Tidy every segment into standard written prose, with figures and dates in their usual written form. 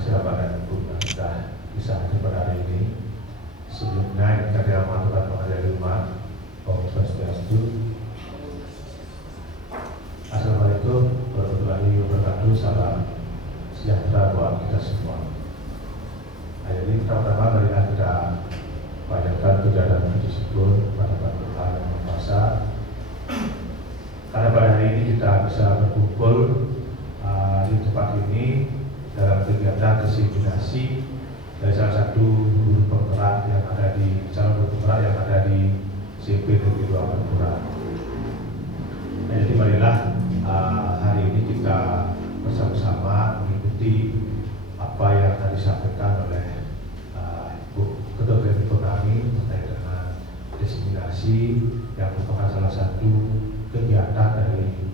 kasih Bapak dan Ibu yang sudah bisa hadir pada hari ini. Sebelumnya kita diamankan mengenai rumah Om Swastiastu. Assalamualaikum warahmatullahi wabarakatuh. Salam sejahtera buat kita semua. Nah, jadi pertama marilah kita panjatkan puja dan puji syukur kepada Tuhan Yang Maha Kuasa. Karena pada hari ini kita bisa berkumpul di tempat ini dalam kegiatan diseminasi dari salah satu guru penggerak yang ada di calon guru penggerak yang ada di CP Negeri 2 Madura. Nah, jadi marilah hari ini kita bersama-sama mengikuti apa yang tadi disampaikan oleh Ibu Ketua BPI kami terkait dengan diseminasi yang merupakan salah satu kegiatan dari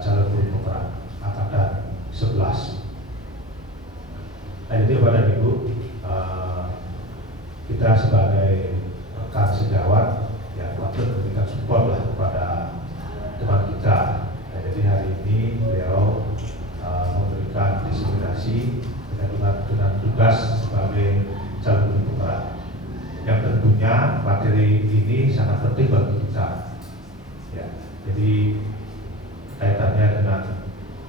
calon guru penggerak angkatan 11. Nah, jadi Bapak dan Ibu, kita sebagai rekan sejawat yang patut memberikan support lah kepada teman kita. Nah, jadi hari ini beliau memberikan diseminasi dengan tugas sebagai calon guru penggerak yang tentunya materi ini sangat penting bagi kita. Ya, jadi kaitannya dengan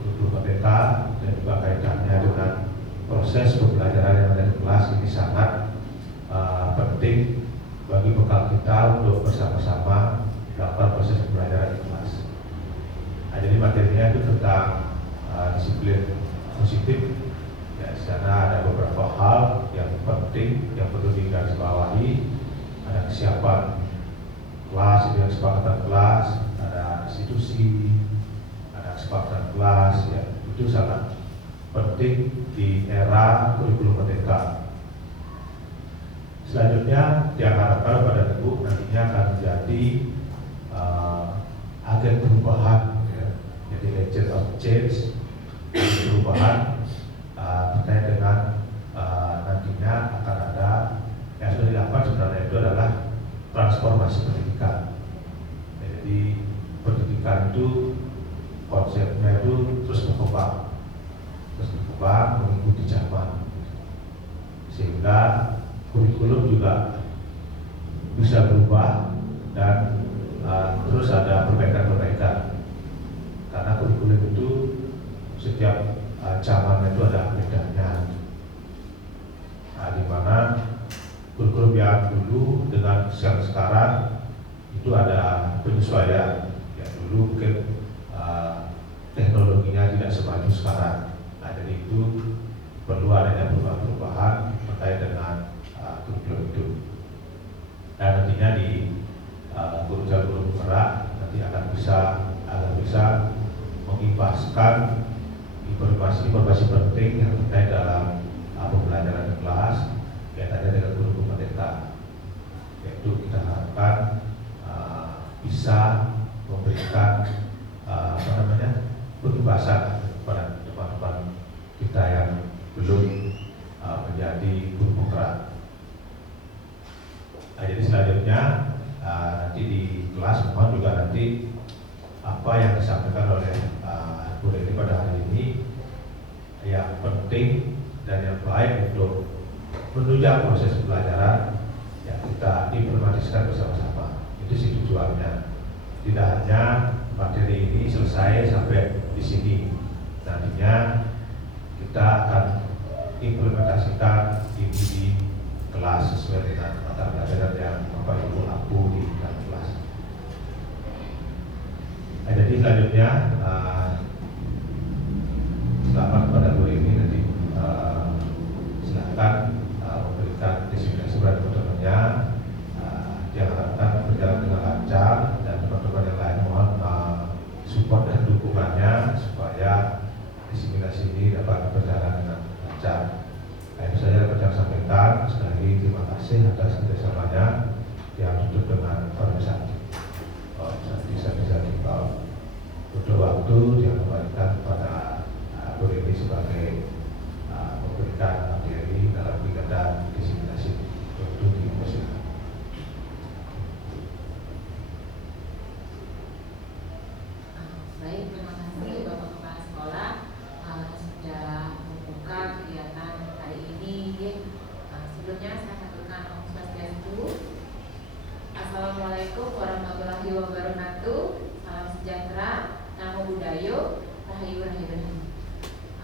guru merdeka dan juga kaitannya dengan proses pembelajaran yang ada di kelas ini sangat penting bagi bekal kita untuk bersama-sama melakukan proses pembelajaran di kelas. Nah, jadi materinya itu tentang disiplin positif. Ya, di sana ada beberapa hal yang penting yang perlu digarisbawahi. Ada kesiapan kelas, ada kesepakatan kelas, ada institusi, ada kesepakatan kelas. Ya, itu sangat penting di era kurikulum merdeka. Selanjutnya diharapkan pada Ibu nantinya akan menjadi agen perubahan, ya. Jadi agent of change, perubahan terkait dengan nantinya akan ada yang sudah dilakukan sebenarnya itu adalah transformasi pendidikan. Ya, jadi pendidikan itu konsepnya itu terus berkembang mengikuti zaman, sehingga kurikulum juga bisa berubah dan terus ada perbaikan-perbaikan. Karena kurikulum itu setiap zaman itu ada bedanya. Nah, di mana kurikulum yang dulu dengan yang sekarang itu ada penyesuaian. Ya, dulu mungkin teknologinya tidak semaju sekarang. Nah, jadi itu perlu adanya perubahan terkait dengan kurikulum itu. Dan nantinya di guru-guru penggerak nanti akan bisa mengimbaskan informasi penting yang terkait dalam pembelajaran di kelas kaitannya dengan guru merdeka. Yaitu kita harapkan bisa memberikan pengibasan kepada teman-teman kita yang belum menjadi guru penggerak. Nah, jadi selanjutnya nanti di kelas mohon juga nanti apa yang disampaikan oleh Bu Reni pada hari ini yang penting dan yang baik untuk menunjang proses pembelajaran yang kita implementasikan bersama-sama. Itu sih tujuannya. Tidak hanya materi ini selesai sampai di sini. Nantinya kita akan implementasikan ini di kelas sesuai dengan mata pelajaran yang Bapak Ibu aku di dalam kelas. Nah, jadi selanjutnya selamat kepada Bu ini nanti silakan memberikan diseminasi kepada teman-temannya. Diharapkan berjalan dengan lancar dan teman-teman yang lain mohon support dan dukungannya supaya diseminasi ini dapat berjalan dengan lancar. Nah, itu saja dapat saya sampaikan. Sekali lagi terima kasih atas kerjasamanya yang tutup dengan organisasi. Bisa kalau butuh waktu yang kembalikan kepada Bu ini sebagai memberikan materi dalam kegiatan diseminasi untuk dipersilakan. Baik, terima kasih Bapak Kepala Sekolah sudah membuka kegiatan Rahayu Rahayu.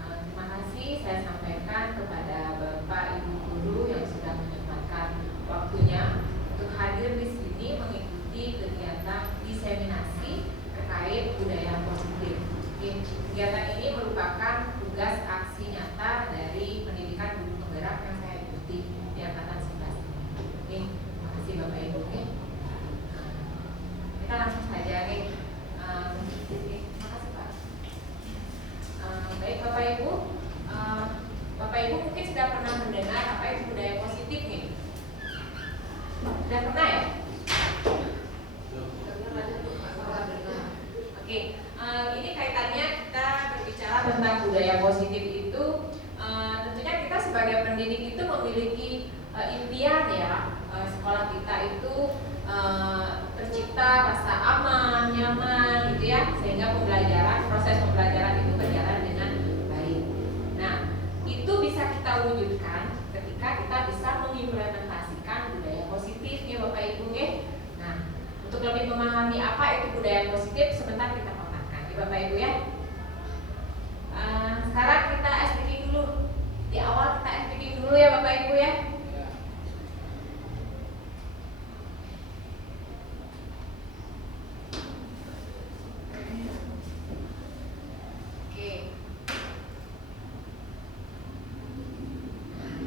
Terima kasih saya sampaikan kepada Bapak Ibu guru yang sudah menyempatkan waktunya untuk hadir di sini mengikuti kegiatan diseminasi terkait budaya positif. Kegiatan ini merupakan tugas aksi nyata dari pendidikan guru penggerak yang saya ikuti di angkatan 11. Terima kasih Bapak Ibu. Kita langsung saja nih. Terima kasih Pak. Baik Bapak Ibu, Bapak Ibu mungkin sudah pernah mendengar apa itu budaya positif nih? Sudah pernah ya? Oke, ini kaitannya kita berbicara tentang budaya positif itu. Tentunya kita sebagai pendidik itu memiliki impian ya, sekolah kita itu tercipta rasa aman, nyaman gitu ya, sehingga proses pembelajaran itu berjalan dengan baik. Nah, itu bisa kita wujudkan ketika kita bisa mengimplementasikan budaya positif ya Bapak Ibu ya. Nah, untuk lebih memahami apa itu budaya positif, sebentar kita paparkan ya Bapak Ibu ya. Sekarang kita speaking dulu. Di awal kita speaking dulu ya Bapak Ibu ya.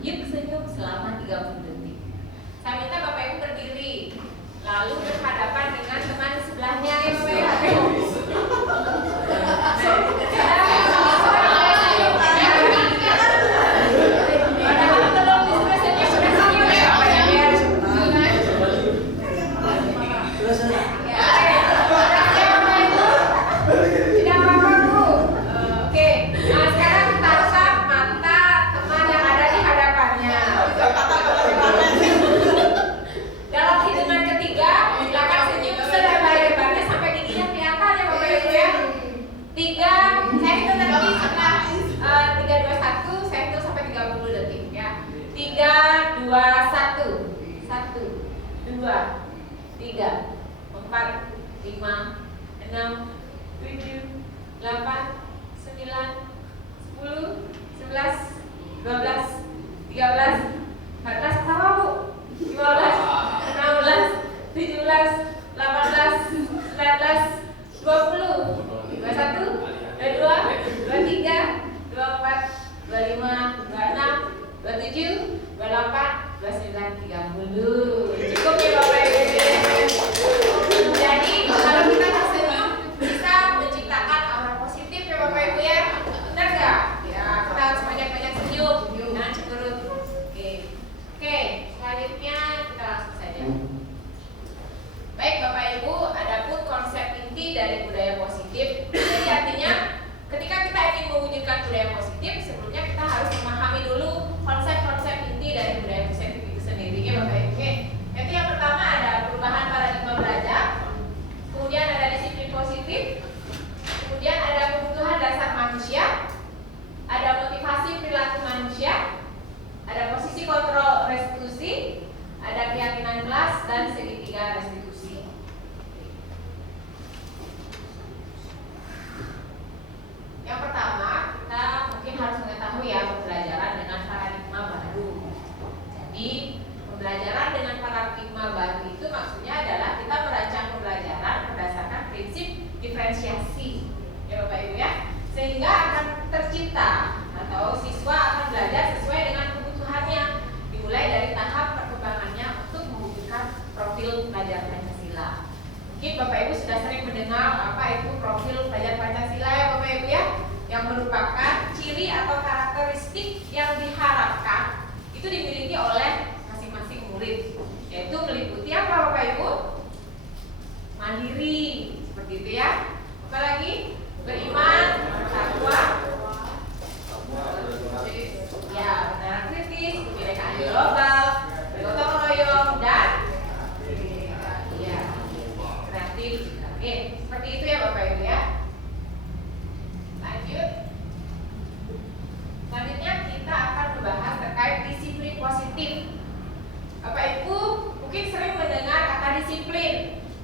Yuk senyum selama 30 detik. Saya minta Bapak Ibu berdiri, lalu berhadapan dengan teman di sebelahnya ya Bapak Ibu.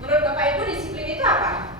Menurut Bapak Ibu disiplin itu apa?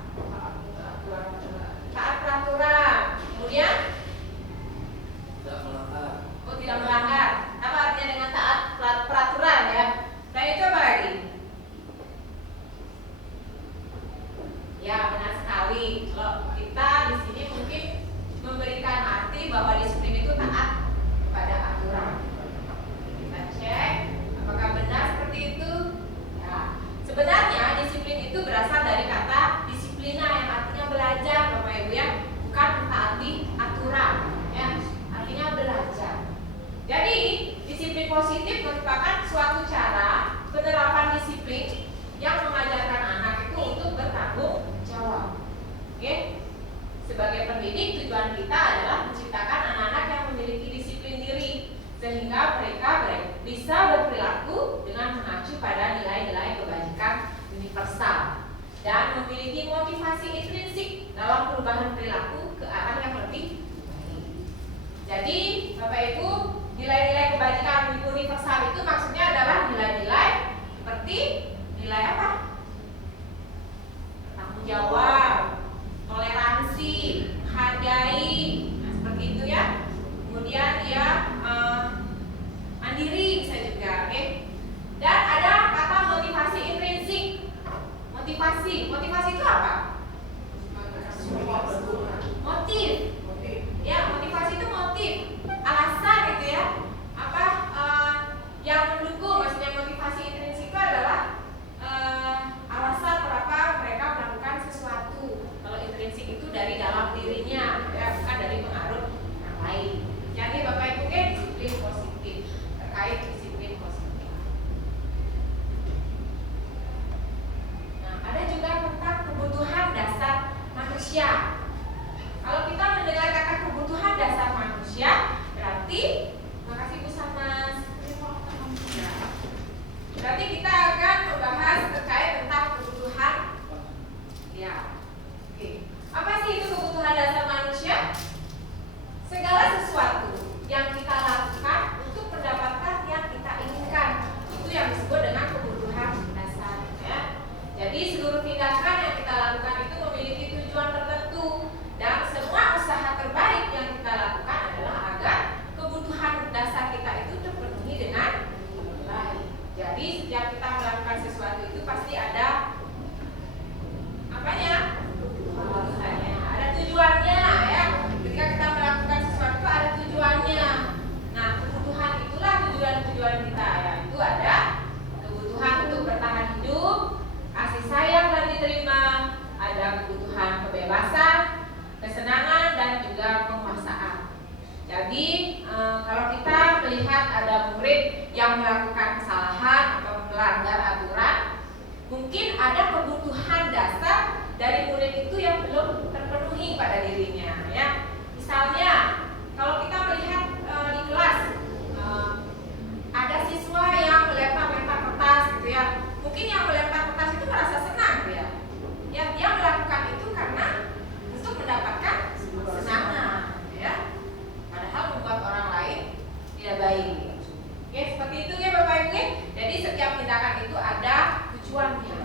pendidik, tujuan kita adalah menciptakan anak-anak yang memiliki disiplin diri, sehingga mereka bisa berperilaku dengan mengacu pada nilai-nilai kebajikan universal dan memiliki motivasi intrinsik dalam perubahan perilaku ke arah yang lebih baik. Jadi, Bapak Ibu, nilai-nilai kebajikan universal itu maksudnya adalah nilai-nilai seperti nilai apa? Tanggung jawab, toleransi, menghargai, nah, seperti itu ya. Kemudian ya mandiri bisa juga, oke? Dan ada kata motivasi intrinsik. Motivasi itu apa? Motif. Ya, motivasi itu motif, alasan gitu ya. Apa yang mendukung? Maksudnya motivasi intrinsik itu adalah alasan kenapa mereka melakukan sesuatu. Kalau intrinsik itu dari dalam dirinya, ya, bukan dari pengaruh yang lain. Jadi Bapak Ibu disiplin positif, terkait disiplin positif. Nah, ada juga tentang kebutuhan dasar manusia. Kalau kita mendengar kata kebutuhan dasar manusia, berarti, makasih Bu Sanas. Berarti kita akan membahas terkait tentang kebutuhan. Ya, oke. Apa sih itu kebutuhan dasar manusia? Segala sesuatu yang kita lakukan untuk mendapatkan yang kita inginkan, itu yang disebut dengan kebutuhan dasar. Ya. Jadi seluruh tindakan yang kita lakukan itu memiliki tujuan tertentu, dan semua usaha terbaik yang kita lakukan adalah agar kebutuhan dasar kita itu terpenuhi dengan baik. Jadi setiap kita melakukan sesuatu itu pasti ada apanya? Alasannya, ada tujuannya ya. Ketika kita melakukan sesuatu ada tujuannya. Nah, kebutuhan itulah tujuan-tujuan kita ya. Itu ada kebutuhan untuk bertahan hidup, kasih sayang dan diterima, ada kebutuhan kebebasan, kesenangan dan juga penguasaan. Jadi kalau kita melihat ada murid yang melakukan kesalahan atau melanggar aturan, mungkin ada kebutuhan dasar dari murid itu yang belum terpenuhi pada dirinya ya. Misalnya kalau kita melihat di kelas ada siswa yang melempar kertas gitu ya. Mungkin yang melempar kertas itu merasa senang ya. Yang dia melakukan itu karena untuk mendapatkan kesenangan ya. Padahal membuat orang lain tidak baik. Oke, seperti itu ya Bapak Ibu. Jadi setiap tindakan itu ada tujuannya.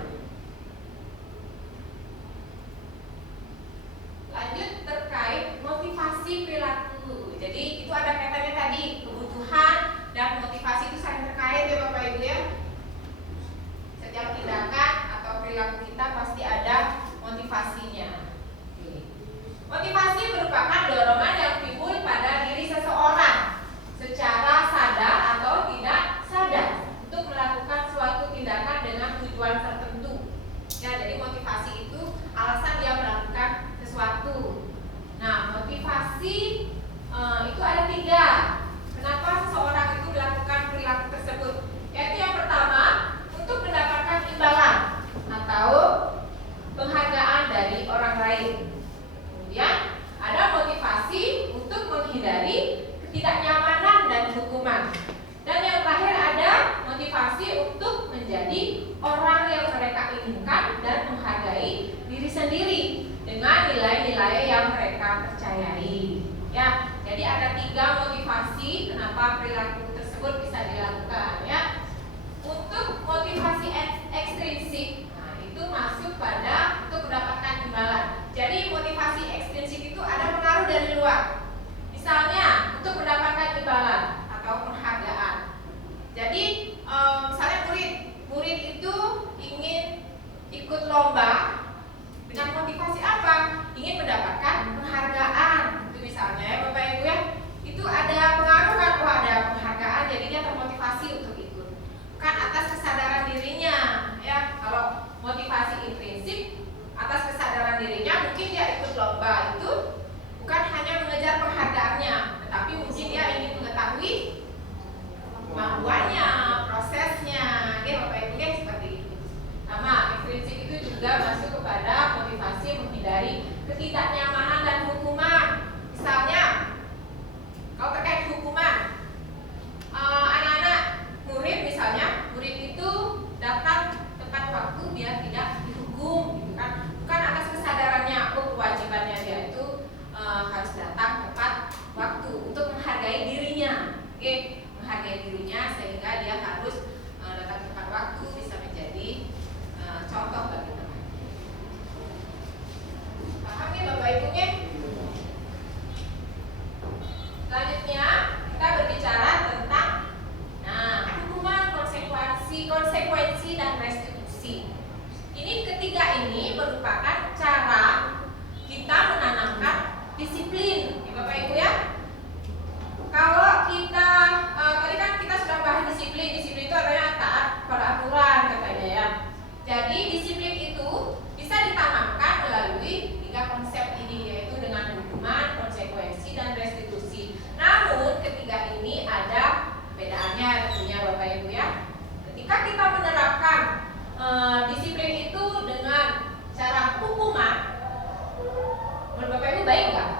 Lanjut terkait motivasi perilaku. Jadi itu ada kaitannya tadi, kebutuhan dan motivasi itu saling terkait ya Bapak Ibu ya. Setiap tindakan atau perilaku kita pasti ada motivasinya. Motivasi merupakan dorongan yang timbul pada diri seseorang secara sadar atau tidak sadar untuk melakukan suatu tindakan dengan tujuan tertentu. Ya, jadi motivasi itu alasan dia melakukan sesuatu. Nah, motivasi itu ada 3. Kenapa seseorang itu melakukan perilaku tersebut? Yaitu yang pertama, untuk mendapatkan imbalan atau penghargaan dari orang lain. Kemudian ada motivasi untuk menghindari ketidaknyamanan dan hukuman. Dan yang terakhir ada motivasi untuk menjadi orang yang mereka inginkan dan menghargai diri sendiri dengan nilai-nilai yang mereka percayai. Ya, jadi ada 3 motivasi kenapa perilaku tersebut bisa dilakukan ya. Untuk motivasi ekstrinsik, nah itu masuk pada untuk mendapatkan imbalan. Jadi motivasi ekstrinsik itu ada pengaruh dari luar. Misalnya untuk mendapatkan imbalan atau penghargaan. Jadi misalnya murid itu ingin ikut lomba dengan motivasi apa? Ingin mendapatkan penghargaan. Itu misalnya ya Bapak Ibu ya. Itu ada pengaruh kan? Oh, ada penghargaan, jadi dia termotivasi untuk ikut. Bukan atas kesadaran dirinya ya. Kalau motivasi intrinsik atas kesadaran dirinya mungkin dia ikut disiplin, ya Bapak Ibu ya. Kalau kita tadi kan kita sudah bahas disiplin. Disiplin itu artinya taat pada aturan katanya ya. Jadi disiplin itu bisa ditanamkan melalui 3 konsep ini, yaitu dengan hukuman, konsekuensi, dan restitusi. Namun ketiga ini ada bedaannya tentunya Bapak Ibu ya. Ketika kita menerapkan disiplin itu dengan cara hukuman, menurut Bapak Ibu baik nggak?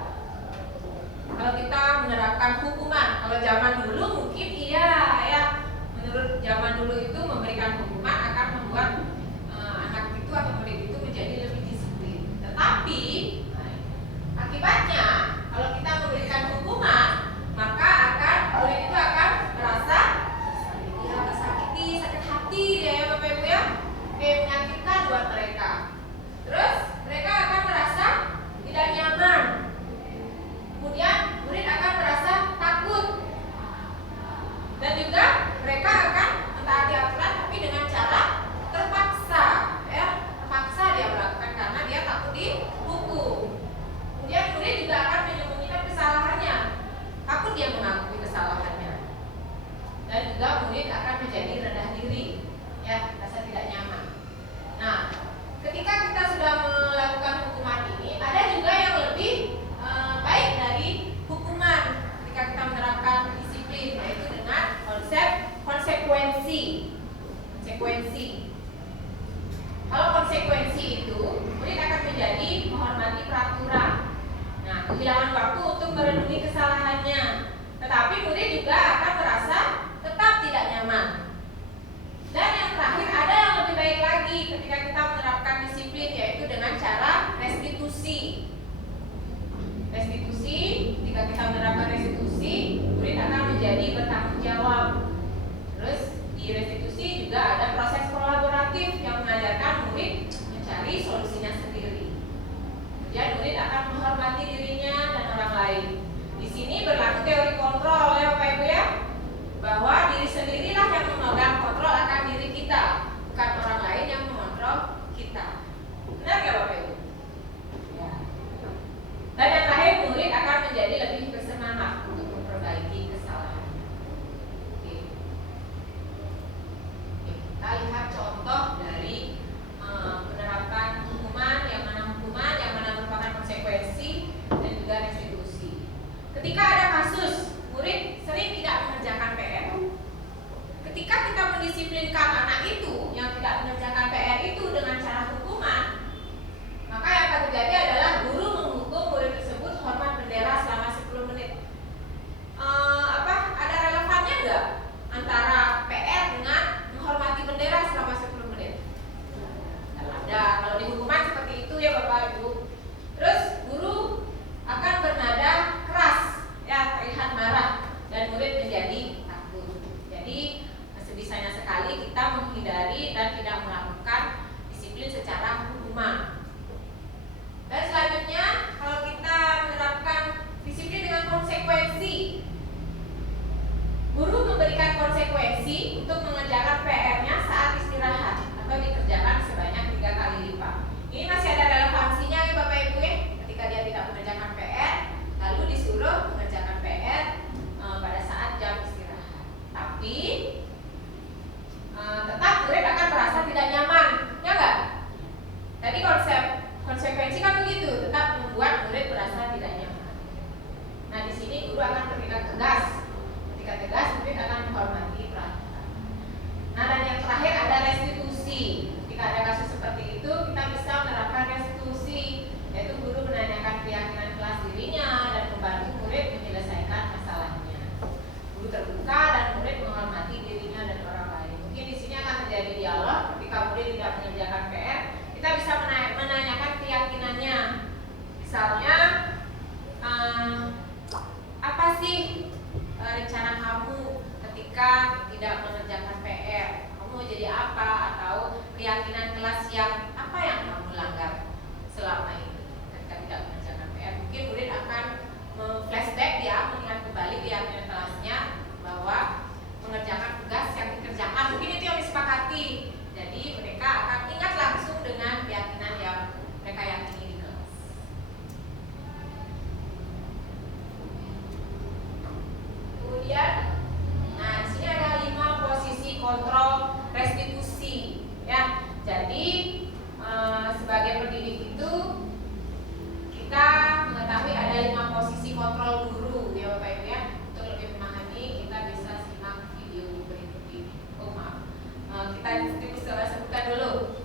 Kalau kita menerapkan hukuman, kalau zaman dulu mungkin iya ya. Menurut zaman dulu itu memberikan hukuman akan membuat anak itu atau murid itu menjadi lebih disiplin. Tetapi akibatnya kalau kita memberikan hukuman, maka murid itu akan merasa ya sakit hati ya Bapak Ibu ya, menyakitkan buat mereka. Terus mereka akan merasa tidak nyaman. Kemudian murid akan merasa takut, dan juga mereka akan mentaati aturan tapi dengan cara terpaksa ya, terpaksa dia melakukan karena dia takut dihukum. Kemudian murid juga akan menyembunyikan kesalahannya, takut dia mengakui kesalahannya, dan juga murid akan menjadi rendah diri ya, rasa tidak nyaman. Nah, ketika kita sudah melakukan hukuman ini, ada juga yang lebih baik dari hukuman ketika kita menerapkan disiplin, yaitu dengan konsep konsekuensi. Kalau konsekuensi itu, murid akan menjadi menghormati peraturan. Nah, kehilangan waktu untuk merenungi kesalahannya, tetapi murid juga akan merasa tetap tidak nyaman. Dan yang terakhir ada yang lebih baik lagi ketika kita menerapkan disiplin, yaitu dengan cara restitusi. Jika kita menerapkan restitusi, murid akan menjadi bertanggung jawab. Terus di restitusi juga ada proses kolaboratif yang mengajarkan murid mencari solusinya sendiri. Kemudian murid akan menghormati dirinya dan orang lain. Di sini berlaku teori kontrol ya Bapak Ibu ya, bahwa diri sendirilah yang memegang kontrol akan diri kita, bukan orang lain yang mengontrol kita. Benar nggak Bapak Ibu? Ya. Dan yang terakhir, murid akan menjadi lebih bersemangat untuk memperbaiki kesalahan. Oke. Kita lihat contoh dari penerapan hukuman, yang mana merupakan konsekuensi dan juga restitusi. Ketika ada kasus murid sering tidak mengerjakan PR, ketika kita mendisiplinkan anak itu yang tidak mengerjakan PR itu dengan cara hukuman, maka yang akan terjadi adalah guru menghukum murid tersebut hormat bendera selama 10 menit. Ada relevannya nggak antara PR dengan menghormati bendera selama 10 menit? Ada. Kalau di hukuman seperti itu ya Bapak Ibu. Terus guru akan bernada keras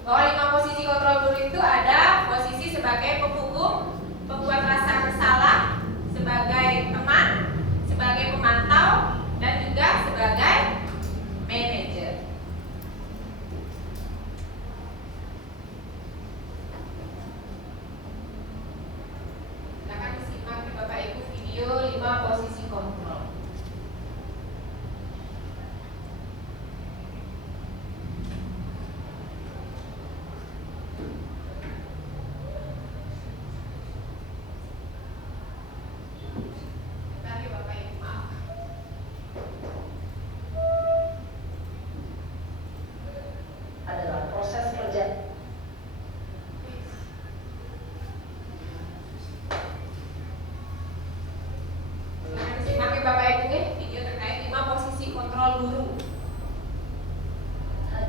bahwa 5 posisi kontrol guru itu ada posisi sebagai penghukum, pembuat rasa bersalah, sebagai teman, sebagai pemantau, dan juga sebagai manajer. Silakan disimak Bapak Ibu video 5 posisi kontrol. Mari Bapak Ibu, maaf. Adalah proses kerja. Silakan disimak Bapak Ibu video terkait 5 posisi kontrol guru.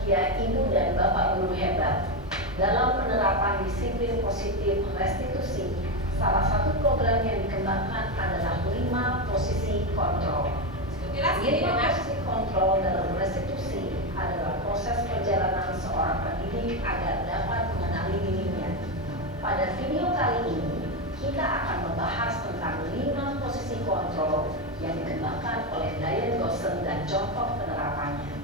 Ya, Ibu dan Bapak guru hebat. Dalam penerapan disiplin positif restitusi, salah satu program yang dikembangkan adalah 5 posisi kontrol. Jelas ya 5 didengar? posisi kontrol dalam restitusi adalah proses perjalanan seorang pendidik agar dapat mengenali dirinya. Pada video kali ini, kita akan membahas tentang 5 posisi kontrol yang dikembangkan oleh Diane Gosling dan contoh penerapannya.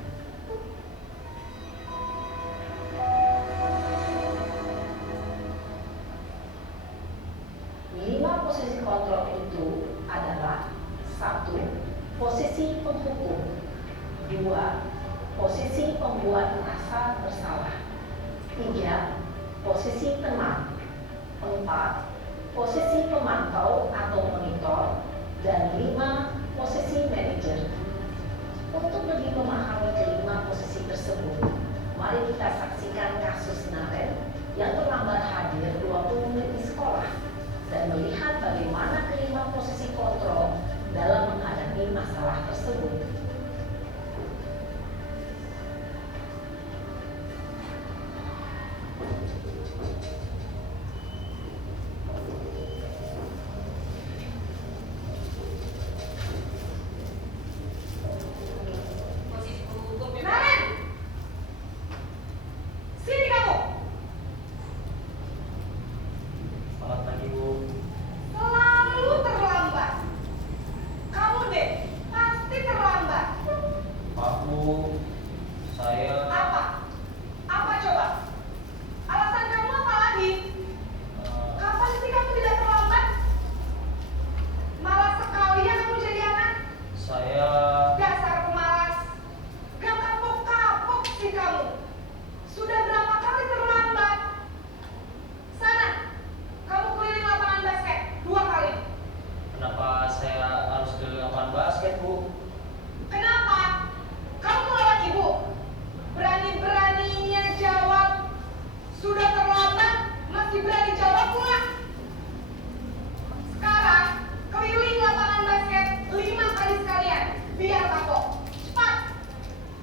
5 posisi kontrol itu adalah 1. Posisi penghukum, 2. Posisi pembuat rasa bersalah, 3. Posisi teman, 4. Posisi pemantau atau monitor, dan 5. Posisi manajer. Untuk lebih memahami kelima posisi tersebut, mari kita saksikan kasus Naren yang terlambat hadir 20 menit di sekolah dan melihat bagaimana kelima posisi kontrol dalam menghadapi masalah tersebut. Posisi penghukum ya. Naren! Sini kamu! Selamat pagi, Bu. Selalu terlambat. Kamu deh, pasti terlambat. Maaf, Bu. Saya Apa? Apa coba? Alasan kamu apa lagi? eh, Kapan sih kamu tidak terlambat? Malas sekali ya kamu jadi anak. saya Dasar pemalas. Gak kapok-kapok sih kamu. Sudah berapa kali terlambat? Sana, kamu keliling lapangan basket 2 kali. kenapa saya harus ke lapangan basket, Bu? Kenapa? Kamu melawan ibu? Berani-beraninya jawab. Sudah terlambat, masih berani jawab pula. Sekarang, keliling lapangan basket 5 kali sekalian. Biar kapok. Cepat.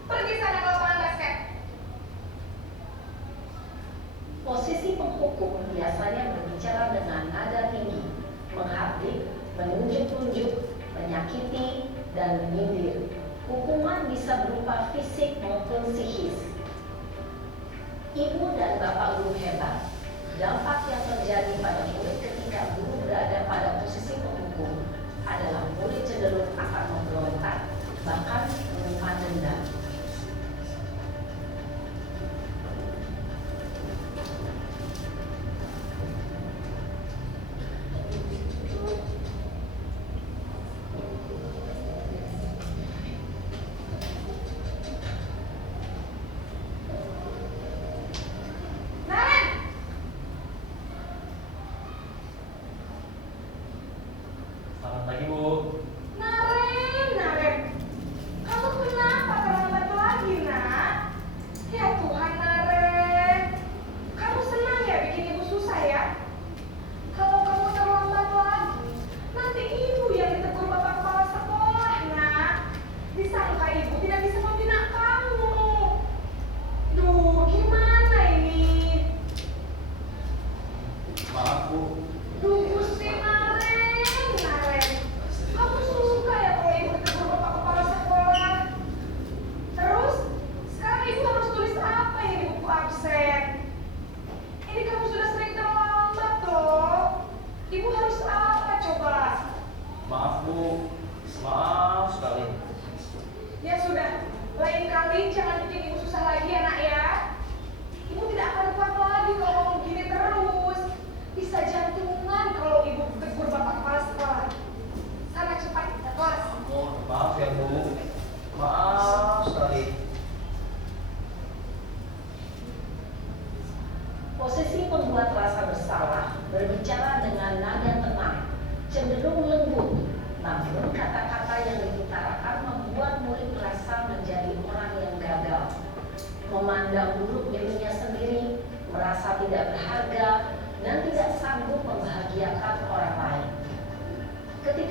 Pergi sana ke lapangan basket. Posisi penghukum biasanya berbicara dengan nada tinggi, menghardik, menunjuk-nunjuk, menyakiti, dan menyindir. Hukuman bisa berupa fisik maupun psikis. Ibu dan Bapak guru hebat, dampak yang terjadi pada murid ketika guru berada pada posisi penghukum adalah murid cenderung akan memberontak, bahkan menyimpan dendam. Naren!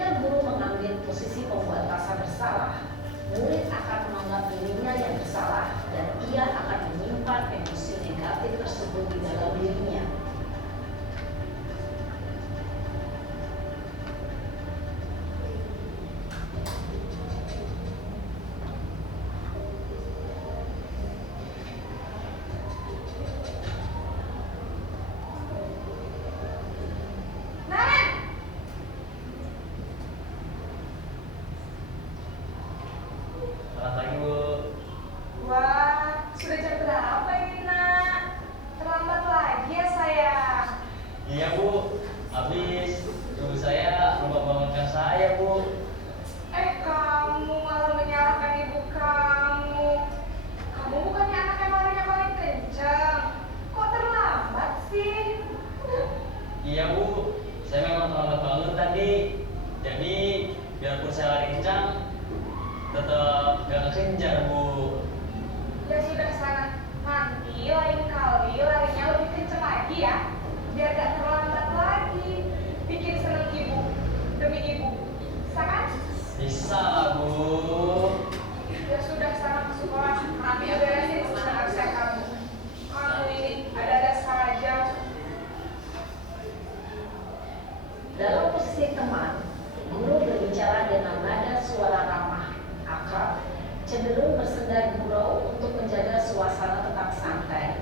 Jika guru mengambil posisi pembuat rasa bersalah, murid akan menganggap dirinya yang bersalah dan ia akan menyimpan emosi negatif tersebut di dalam dirinya. Naren! Selamat pagi, Bu. Wah, sudah jam berapa ini, Nak? Terlambat lagi ya, sayang. Iya, Bu. Habis ibu saya lupa bangunkan saya, Bu. Kamu malah menyalahkan ibu kamu. Kamu bukannya anak yang larinya paling kencang. Kok terlambat sih? Iya, Bu. Saya memang terlambat bangun tadi. Jadi, biarpun saya lari kencang, tetap gak kekejar, Bu. Ya sudah sana. Nanti lain kali larinya lebih kencang lagi ya. Biar gak terlambat lagi. Bikin seneng ibu. Demi ibu. Bisa kan? Bisa, Bu. Ya sudah sana ke sekolah. Nanti beresin urusan absen kamu. Kamu ini ada-ada saja. Dalam posisi teman, guru berbicara dengan nada suara ramah, akrab, cenderung bersenda gurau untuk menjaga suasana tetap santai.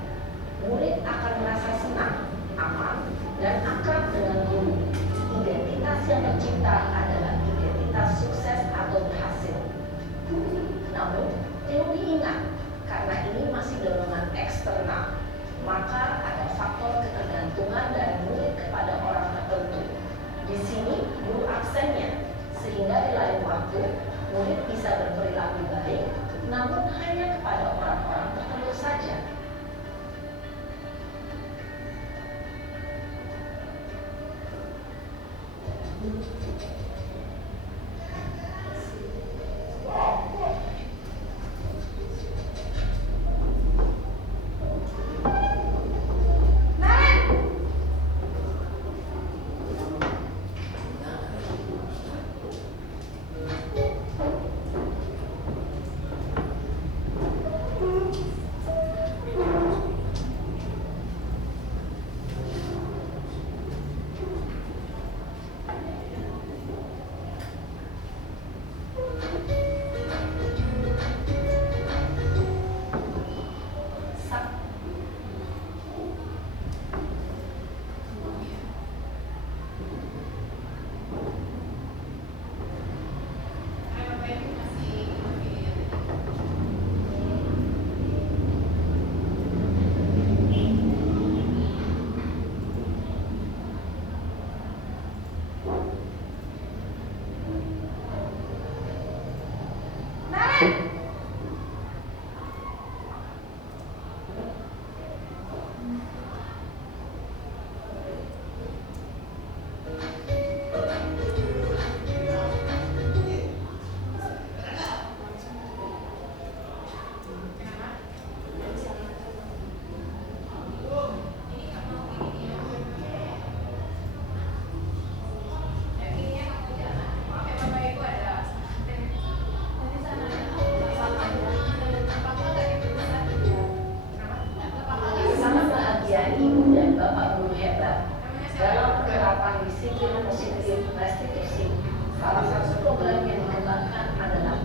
Murid akan merasa senang, aman, dan akrab dengan guru. Identitas yang tercipta adalah identitas sukses atau berhasil. Namun, perlu diingat, karena ini masih dorongan eksternal, maka ada faktor ketergantungan dari murid kepada orang tertentu. Di sini guru absennya, sehingga di lain waktu murid bisa berperilaku baik, namun hanya kepada orang-orang tertentu saja. Naren! Sak- Naren! Sangat bahagia ibu dan bapak guru hebat dalam penerapan disiplin positif restitusi. Salah satu program yang dikembangkan adalah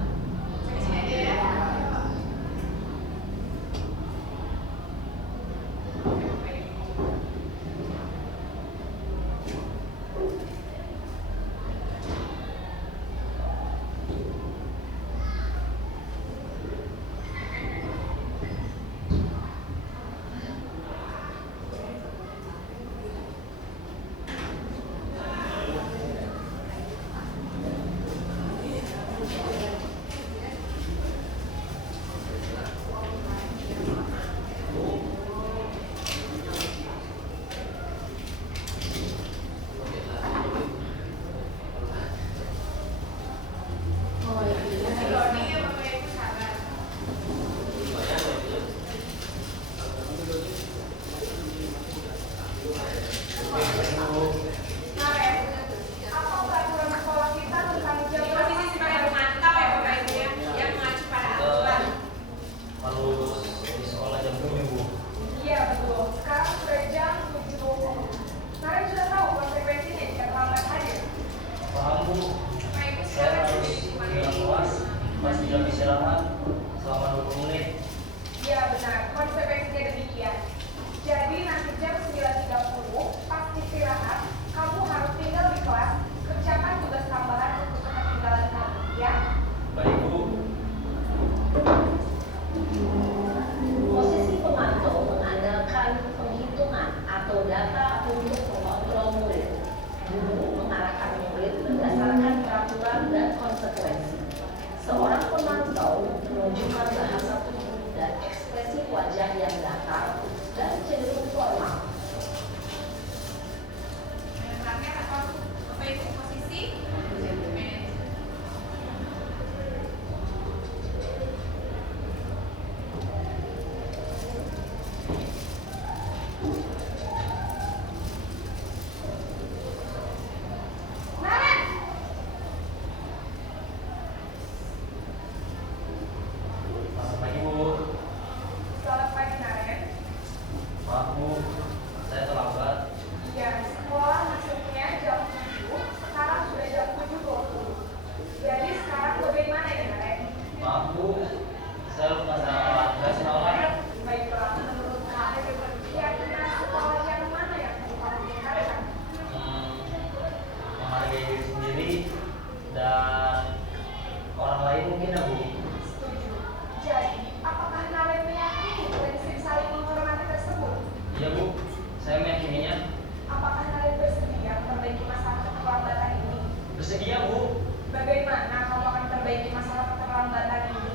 Iya Bu. Bagaimana kamu akan perbaiki masalah keterlambatan ini?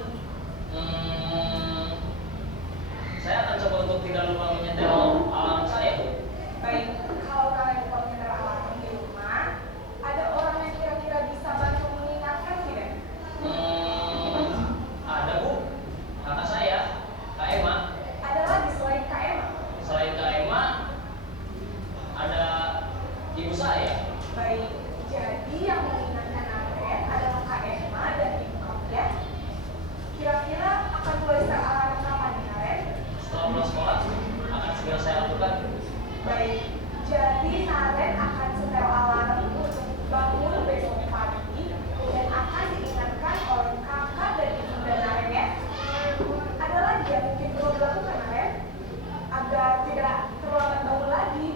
Saya akan coba untuk tidak lupa menyetel alarm saya Bu. Baik, kalau kalian lupa menyetel alarm di rumah, ada orang yang kira-kira bisa bantu mengingatkan tidak? Ada Bu. Kakak saya, Kak Emma. Ada lagi selain Kak Emma? Selain Kak Emma, ada ibu saya. Baik, jadi yang mengingatkan Aren adalah Kak Emma dan ibu kamu ya? Kira-kira akan mulai start alarm kapan nih Aren? Setelah pulang sekolah, akan segera saya lakukan. Baik, jadi Aren akan setel alarm untuk bangun besok pagi dan akan diingatkan oleh kakak dan ibu dan Aren ya? Ada lagi yang mungkin perlu dilakukan Aren? Agar tidak terlambat bangun lagi.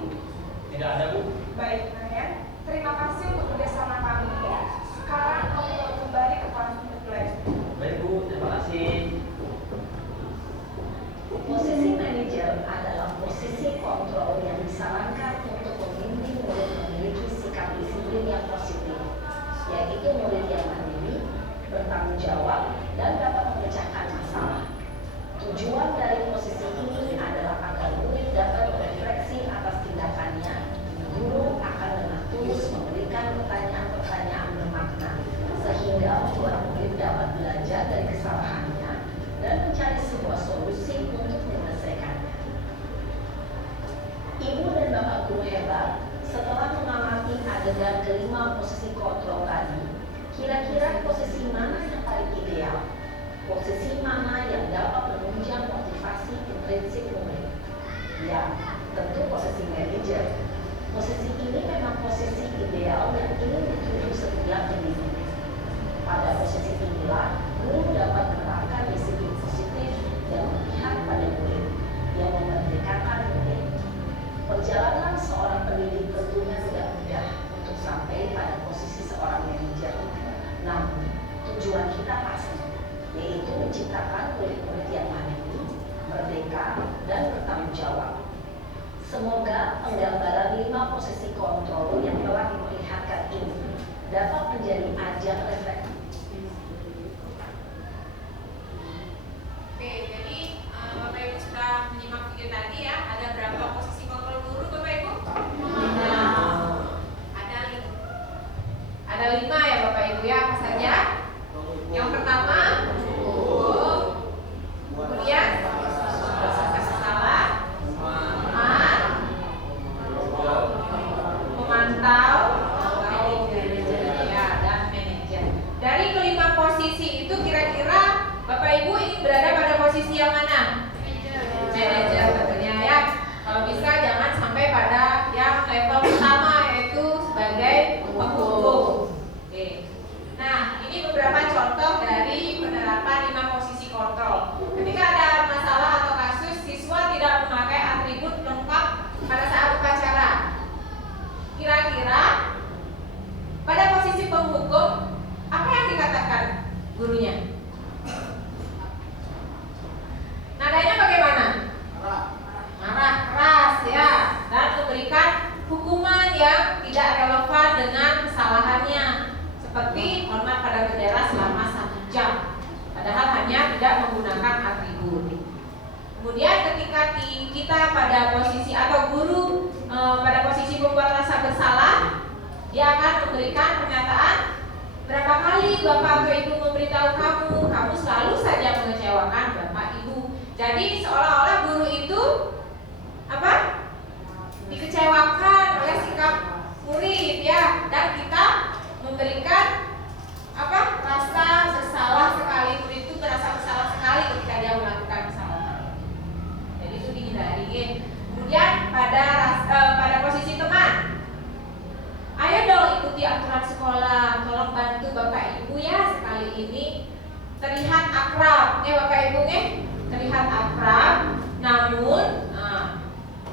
Tidak ada Bu. Baik Aren, terima kasih untuk kerjasama kami. Sekarang kamu mau kembali ke kelas untuk belajar. Baik Bu, terima kasih. Posisi manajer adalah posisi kontrol yang disarankan untuk membimbing murid memiliki sikap disiplin yang positif, yaitu murid yang mandiri, bertanggung jawab, dan dapat memecahkan masalah. Tujuan dari posisi ini adalah agar murid dapat berefleksi atas tindakannya. Guru akan dengan tulus memberikan pertanyaan-pertanyaan bermakna, sehingga membuat murid dapat belajar dari kesalahannya dan mencari sebuah solusi untuk menyelesaikannya. Ibu dan bapak guru hebat, setelah mengamati adegan kelima posisi kontrol tadi, kira-kira posisi mana yang paling ideal? Posisi mana yang dapat menunjang motivasi intrinsik murid? Ya, tentu posisi manajer. Posisi ini memang posisi ideal yang ingin dituju setiap pendidik. Pada posisi inilah, guru dapat menerapkan disiplin positif yang memihak pada murid, yang memerdekakan murid. Perjalanan seorang pendidik tentunya tidak mudah untuk sampai pada posisi seorang manajer. Namun, tujuan kita pasti, yaitu menciptakan murid-murid yang mandiri, merdeka, dan bertanggung jawab. Semoga penggambaran 5 posisi kontrol yang telah diperlihatkan ini dapat menjadi ajang refleksi. Oke, jadi Bapak Ibu sudah menyimak video tadi ya. Ada berapa posisi kontrol guru Bapak Ibu? Ada 5 ya Bapak Ibu ya. Apa saja? Yang pertama, hukum. Kemudian salah, memantau, ya, dan manajer. Dari kelima posisi itu kira-kira Bapak Ibu ingin berada pada posisi yang mana? Manajer tentunya ya. Kalau bisa jangan sampai pada yang level pertama, yaitu sebagai penghukum. Oke. Nah, ini beberapa contoh dari penerapan 5 posisi kontrol. Ketika ada masalah atau kasus siswa tidak memakai atribut lengkap pada saat upacara, kira-kira pada posisi penghukum apa yang dikatakan gurunya? Nadanya bagaimana? Marah keras ya, dan memberikan hukuman yang tidak relevan dengan kesalahannya, seperti hormat pada bendera selama 1 jam, padahal hanya tidak menggunakan atribut. Kemudian ketika kita pada posisi atau guru pada posisi membuat rasa bersalah, dia akan memberikan pernyataan, berapa kali bapak atau ibu memberitahu kamu selalu saja mengecewakan bapak ibu. Jadi seolah-olah guru itu apa? Dikecewakan oleh sikap murid ya, dan kita memberikan apa? Rasa bersalah sekali. Murid itu merasa bersalah sekali ketika dia melakukan kesalahan. Jadi itu dihindari. Kemudian pada posisi teman, ayo dong ikuti aturan sekolah, tolong bantu bapak ibu ya, sekali ini terlihat akrab ya bapak ibu terlihat akrab, namun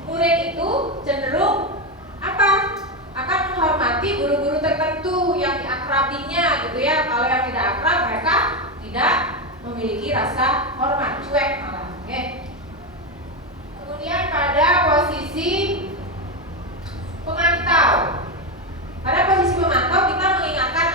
murid itu cenderung apa? Akan menghormati guru-guru tertentu yang diakrabinya gitu ya. Kalau yang tidak akrab mereka tidak memiliki rasa hormat, cuek malah. Oke. Kemudian pada posisi pemantau. Pada posisi pemantau kita mengingatkan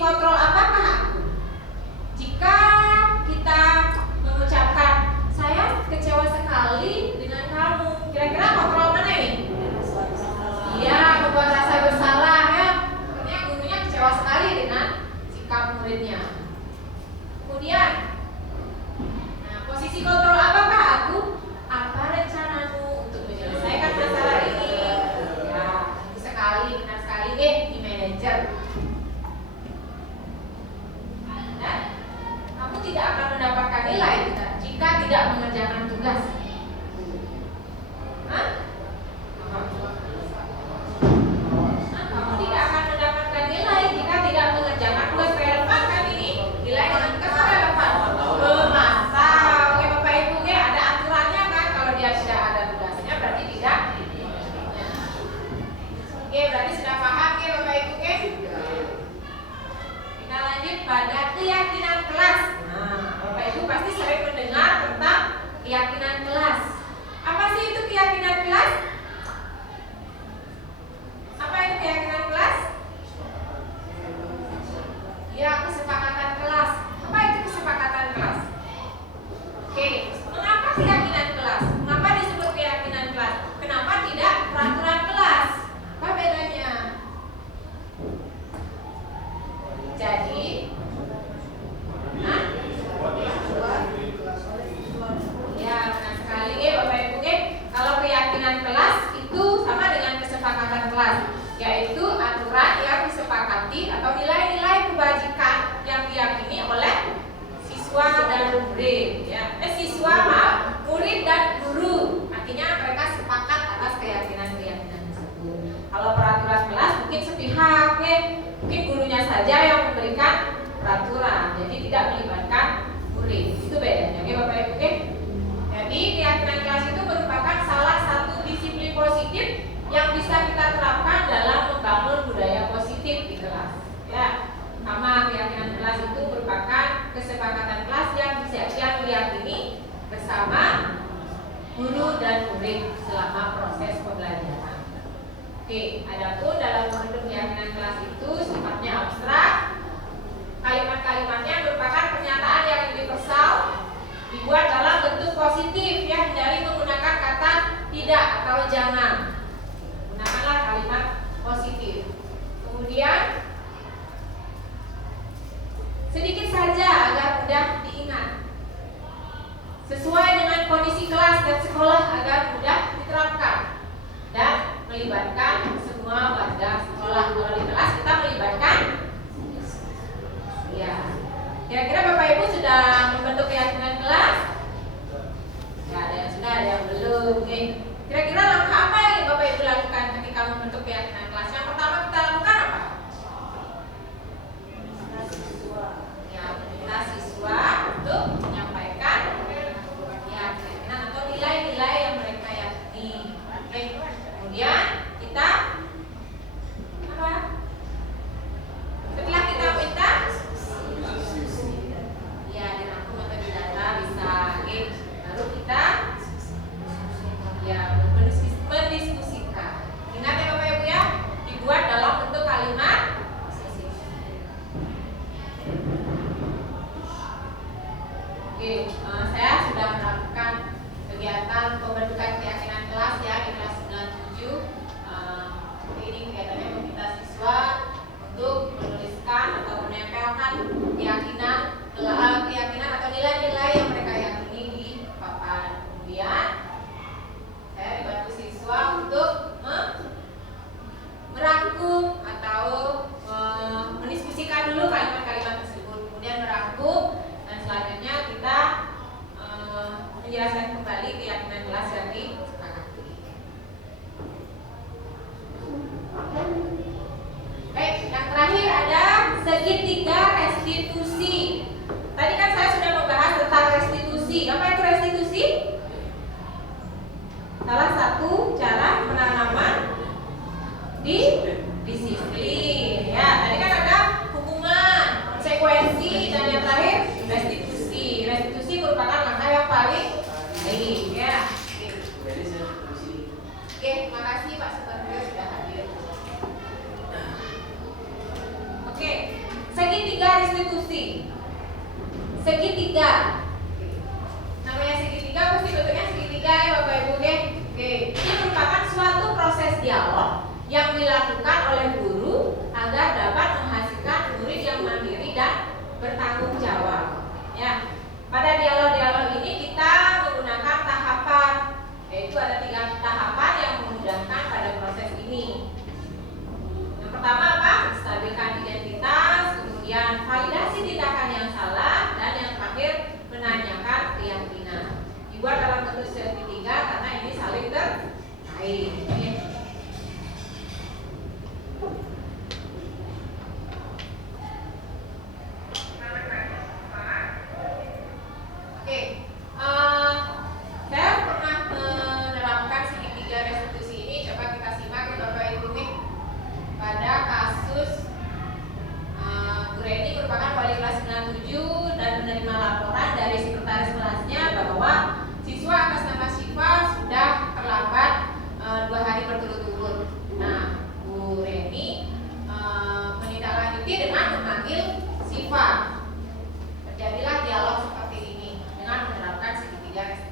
kontrol apakah aku? Jika kita mengucapkan saya kecewa sekali dengan kamu, kira-kira kontrol mana ini? Iya, membuat rasa bersalah ya. Akhirnya gurunya kecewa sekali dengan sikap muridnya. Kemudian, nah, posisi kontrol apakah aku? Apa rencanamu untuk menyelesaikan masalah ini? Ya, sekali, benar sekali di manajer. Dan kamu tidak akan mendapatkan nilai jika tidak mengerjakan tugas. Hah? Kamu tidak akan mendapatkan nilai jika tidak mengerjakan tugas. Relevan kan ini? Nilai dengan tugas relevan. Masa, oke Bapak Ibu, ada aturannya kan? Kalau dia tidak ada tugasnya berarti tidak. Oke, berarti sudah paham Bapak Ibu? Kita lanjut pada keyakinan kelas. Nah, Bapak Ibu pasti sering mendengar tentang keyakinan kelas. Apa sih itu keyakinan kelas? Apa itu keyakinan kelas? Ya, kesepakatan kelas. Apa itu kesepakatan kelas? Oke, mengapa keyakinan kelas? Mengapa disebut keyakinan kelas? Kenapa tidak peraturan kelas? Apa bedanya? Jadi, ya benar sekali Bapak Ibu kalau keyakinan kelas itu sama dengan kesepakatan kelas, yaitu aturan yang disepakati atau nilai-nilai kebajikan yang diyakini oleh siswa dan murid murid dan guru. Artinya mereka sepakat atas keyakinan-keyakinan tersebut. Kalau peraturan kelas mungkin sepihak mungkin gurunya saja yang memberikan peraturan, jadi tidak melibatkan murid. Itu bedanya Bapak Ibu. Jadi keyakinan kelas itu merupakan salah satu disiplin positif yang bisa kita terapkan dalam membangun budaya positif di kelas. Ya, sama keyakinan kelas itu merupakan kesepakatan kelas yang diyakini bersama guru dan murid selama proses pembelajaran. Oke, adapun dalam bentuk keyakinan kelas itu sifatnya abstrak. Kalimat-kalimatnya merupakan pernyataan yang universal, dibuat dalam bentuk positif ya, hindari menggunakan kata tidak atau jangan. Gunakanlah kalimat positif. Kemudian sedikit saja agar mudah diingat, sesuai dengan kondisi kelas dan sekolah agar mudah diterapkan, dan melibatkan semua warga sekolah. Kalau di kelas kita melibatkan, ya. Kira-kira Bapak Ibu sudah membentuk keyakinan kelas? Ya, ada yang sudah, ada yang belum. Oke. Kira-kira langkah apa yang Bapak Ibu lakukan ketika membentuk keyakinan kelas? Yang pertama kita lakukan apa? Ya, kita siswa untuk menyampaikan keyakinan atau nilai-nilai yang mereka yakini. Oke. Kemudian kita apa? Setelah kita minta, ya dirangkum atau didata bisa, lalu kita ya mendiskusikan. Ingat ya Bapak Ibu ya, dibuat dalam bentuk kalimat. Oke, saya sudah melakukan kegiatan pembentukan keyakinan kelas ya di kelas 97. Ini kegiatannya meminta siswa untuk menuliskan atau menempelkan keyakinan atau nilai-nilai yang mereka yakini di papan. Kemudian saya dibantu siswa untuk merangkum atau mendiskusikan dulu kalimat-kalimat tersebut, kemudian merangkum, dan selanjutnya kita menjelaskan kembali keyakinan kelas yang disepakati. Baik, yang terakhir ada segitiga restitusi. Tadi kan saya sudah membahas tentang restitusi. Apa itu restitusi? Salah satu cara penanaman disiplin. Ya, tadi kan ada hubungan, konsekuensi, dan yang terakhir restitusi. Restitusi merupakan langkah yang paling baik. Ya. Oke, terima kasih Pak Supervio sudah hadir. Oke, segitiga segitiga restitusi. Segitiga. Namanya segitiga pasti bentuknya segitiga ya Bapak Ibu. Oke. Ini merupakan suatu proses dialog yang dilakukan oleh guru agar dapat menghasilkan murid yang mandiri dan bertanggung jawab. Ya. Pada dialog-dialog ini kita menggunakan tahapan, yaitu ada 3 tahapan yang memudahkan pada proses ini. Yang pertama apa? Stabilkan identitas, kemudian validasi tindakan yang salah, dan yang terakhir menanyakan keyakinan. Dibuat dalam bentuk segitiga karena ini saling terkait. Saya pernah menerapkan segitiga restitusi ini. Coba kita simak ya Bapak Ibu nih. Pada kasus Bu Reni merupakan wali kelas 97 dan menerima laporan dari sekretaris kelasnya bahwa siswa atas nama Syifa sudah terlambat 2 hari berturut-turut. Nah, Bu Reni menindaklanjuti dengan memanggil Syifa. Terjadilah dialog seperti ini dengan menerapkan segitiga restitusi.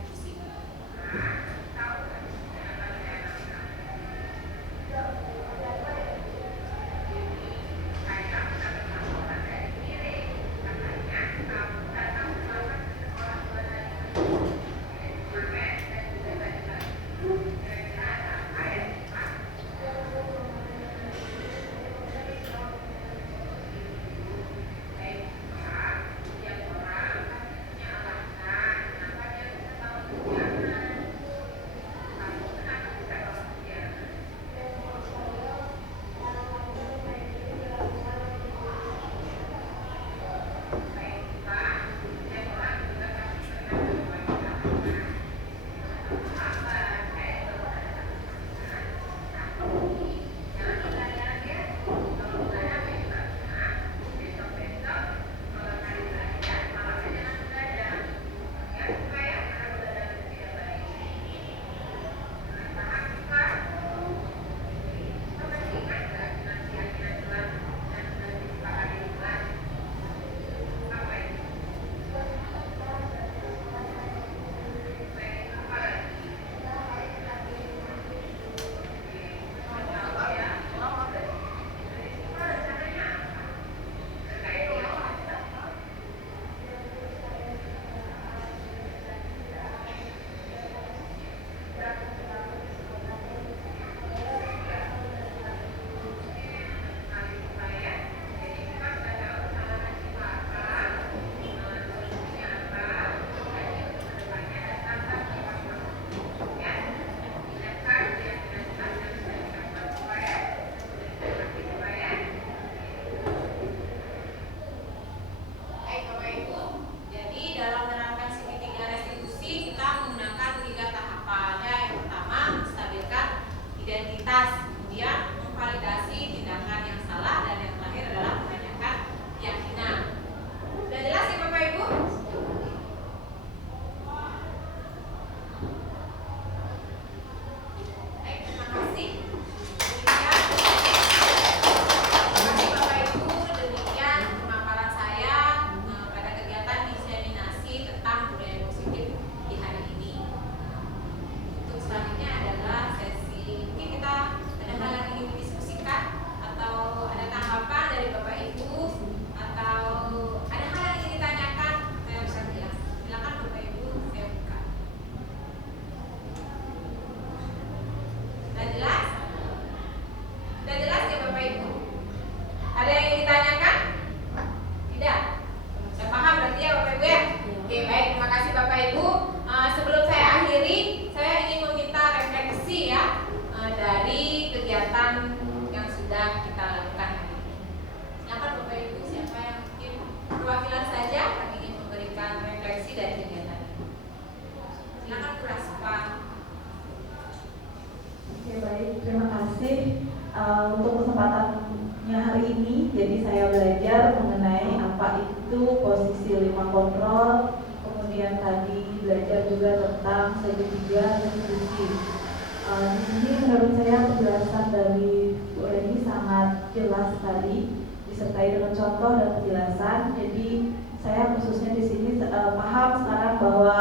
Untuk kesempatannya hari ini, jadi saya belajar mengenai apa itu posisi 5 kontrol, kemudian tadi belajar juga tentang segitiga restitusi. Di sini menurut saya penjelasan dari Bu Reni sangat jelas sekali, disertai dengan contoh dan penjelasan. Jadi saya khususnya di sini paham sekarang bahwa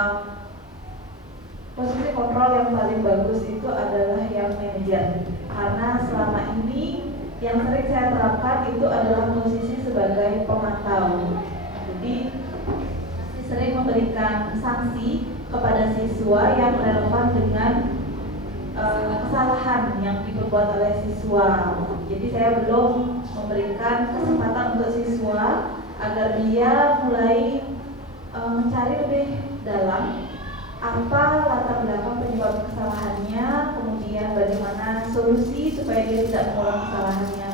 posisi kontrol yang paling bagus itu adalah yang manajer, karena selama ini yang sering saya terapkan itu adalah posisi sebagai pemantau. Jadi masih sering memberikan sanksi kepada siswa yang relevan dengan kesalahan yang diperbuat oleh siswa. Jadi saya belum memberikan kesempatan untuk siswa agar dia mulai mencari lebih dalam apa latar belakang penyebab kesalahannya, kemudian bagaimana solusi supaya dia tidak mengulang kesalahannya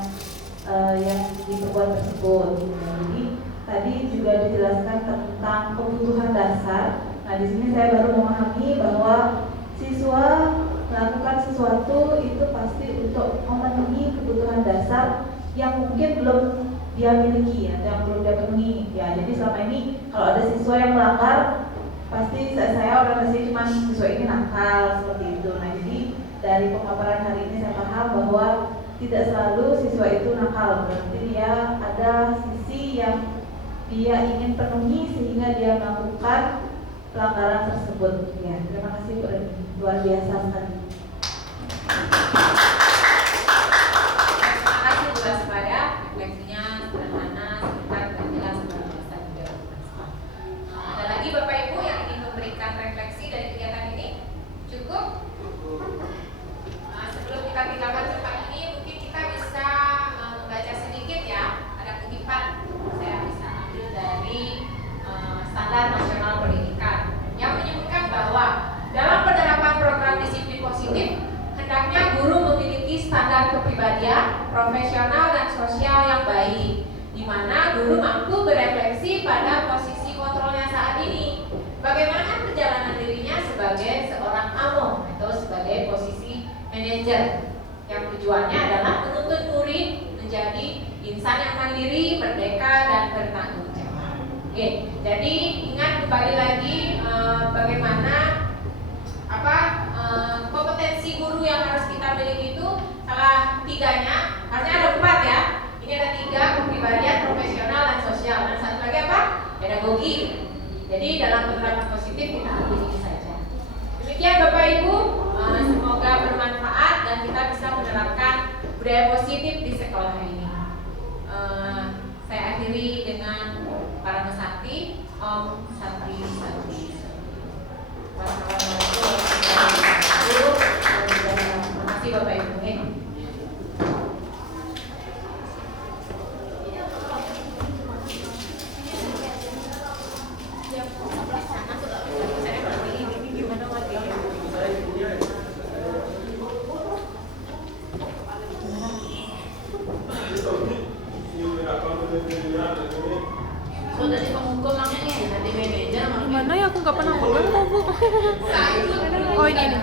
yang diperbuat tersebut. Jadi tadi juga dijelaskan tentang kebutuhan dasar. Nah, di sini saya baru memahami bahwa siswa melakukan sesuatu itu pasti untuk memenuhi kebutuhan dasar yang mungkin belum dia miliki, ya, yang belum dia penuhi. Ya, jadi selama ini kalau ada siswa yang melanggar, pasti saya orientasi cuma siswa ini nakal seperti itu. Nah, jadi dari pemaparan hari ini saya paham bahwa tidak selalu siswa itu nakal, berarti dia ada sisi yang dia ingin penuhi sehingga dia melakukan pelanggaran tersebut. Ya, terima kasih Bu Reni, luar biasa sekali. Terima kasih Bu Asmada, refleksinya sederhana, singkat, dan jelas bahasa juga. Ada lagi Bapak Ibu yang ingin memberikan refleksi dari kegiatan ini? Cukup? Sebelum kita tinggalkan tempat ini, mungkin kita bisa membaca sedikit ya. Ada kutipan saya bisa ambil dari Standar Nasional Pendidikan yang menyebutkan bahwa dalam penerapan program disiplin positif, hendaknya guru memiliki standar kepribadian, profesional dan sosial yang baik, di mana guru mampu berefleksi pada posisi kontrolnya saat ini. Bagaimana perjalanan dirinya sebagai seorang AMO atau sebagai posisi manajer, yang tujuannya adalah menuntut murid menjadi insan yang mandiri, merdeka dan bertanggung jawab. Oke, jadi ingat kembali lagi bagaimana kompetensi guru yang harus kita miliki itu salah tiganya, artinya ada 4 ya. Ini ada 3, kepribadian, profesional dan sosial. Dan satu lagi apa? Pedagogi. Jadi dalam penerapan positif kita ambil ini saja. Demikian Bapak Ibu, semoga bermanfaat dan kita bisa menerapkan budaya positif di sekolah ini. Saya akhiri dengan para pesantri, Om Santri Santri. Wassalamualaikum warahmatullahi wabarakatuh. Terima kasih Bapak Ibu. Mana ya, aku nggak pernah pegang kok Bu. Oh ini.